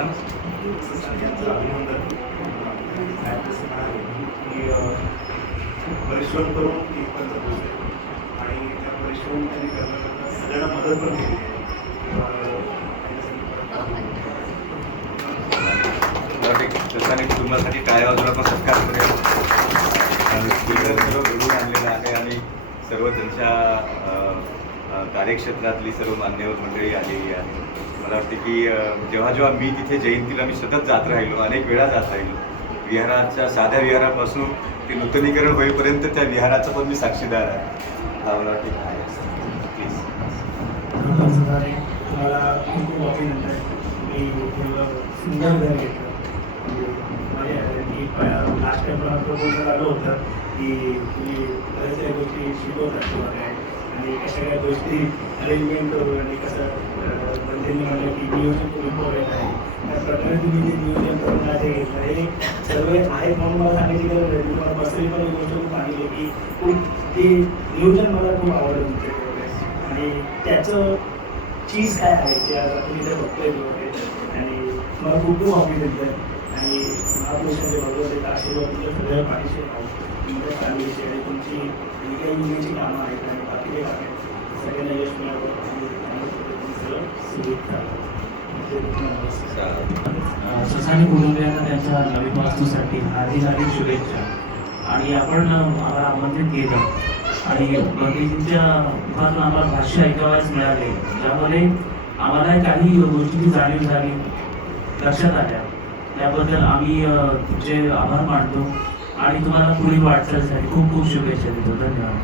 बोला ना. यांचं अभिनंदन. परिश्रम करून इथपर्यंत पोहोचले आणि त्या परिश्रम त्यांनी करण्याकरता सगळ्यांना मदत पण केली आहे. कुटुंबासाठी टाळ्या वाजवून आपण सत्कार करूया. स्पीकर सर्व घडवून आणलेलं आहे आणि सर्व त्यांच्या कार्यक्षेत्रातली सर्व मान्यवर मंडळी आलेली आहे. मला वाटते की जेव्हा जेव्हा मी तिथे जयंतीला मी सतत जात राहिलो, अनेक वेळा जात राहिलो. विहाराच्या साध्या विहारापासून ते नूतनीकरण होईपर्यंत त्या विहाराचा पण मी साक्षीदार आहे. मला वाटते प्लीज तुम्हाला खूप खूप अभिनंदन. मी सुंदर घर घेतलं. लास्ट टाइम प्रपोजल आलं होतं की तुम्ही बऱ्याच काही गोष्टी शिकवतात किंवा आणि कशा काही गोष्टी अरेंजमेंट करू आणि कसं त्यांनी म्हणलं की नियोजन खूप इम्पॉर्टंट आहे. त्या प्रकारे तुम्ही जे नियोजन करून माझे घेतलं हे सर्व आहेत म्हणून मला सांगायची गरज आहे. तुम्हाला पर्सनली पण एक गोष्ट खूप सांगितली की खूप ते नियोजन मला खूप आवडलं तुमचं आणि त्याचं चीज काय आहे ते आज आपण इथे बघतोय आणि मला खूप खूप अभिनंदन. आणि महापुरुषांचे भगवत आशीर्वाद तुमच्या सगळ्या पाठीशी तुमच्या फॅमिलीचे आणि तुमची जी काही मुलीची कामं आहेत आणि बाकीचे काम आहेत सगळ्यांना यश मिळावं आणि सगळं सुविधा. ससानी कुटुंबियांना त्यांच्या नवीन वास्तूसाठी हार्दिक शुभेच्छा. आणि आपण आम्हाला आमंत्रित केलं आणि मोदीजींच्या मुखातून आम्हाला भाष्य ऐकावयास मिळाले, ज्यामध्ये आम्हाला काही गोष्टींची जाणीव झाली, लक्षात आल्या. त्याबद्दल आम्ही तुमचे आभार मानतो आणि तुम्हाला पुढील वाटचालीसाठी खूप खूप शुभेच्छा देतो. धन्यवाद.